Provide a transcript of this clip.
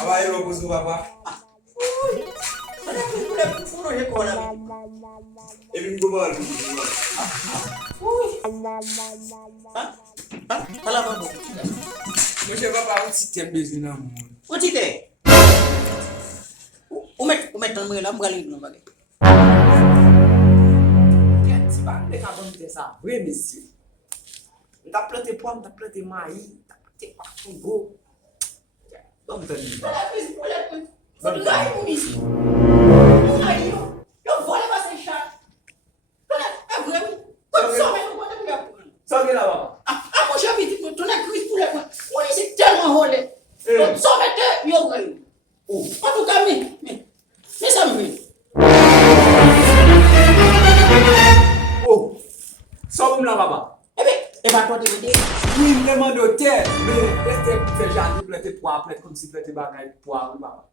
Awa ilo kuzu papa. Ebi ngubal. Fala babo. Monsieur papa on système besoin na mon. Otite. Umet tan mo la mgali no bagay. Si pas me ka bon ça, vrai monsieur. On t'a planté pomme, t'a planté maïs, t'a planté partout. Bon tani. Sobe là baba. Oh. Sobe là baba. Oui, vraiment de terre, mais restez faire jardin, planter poire, planter comme si planter bagaille poire baba.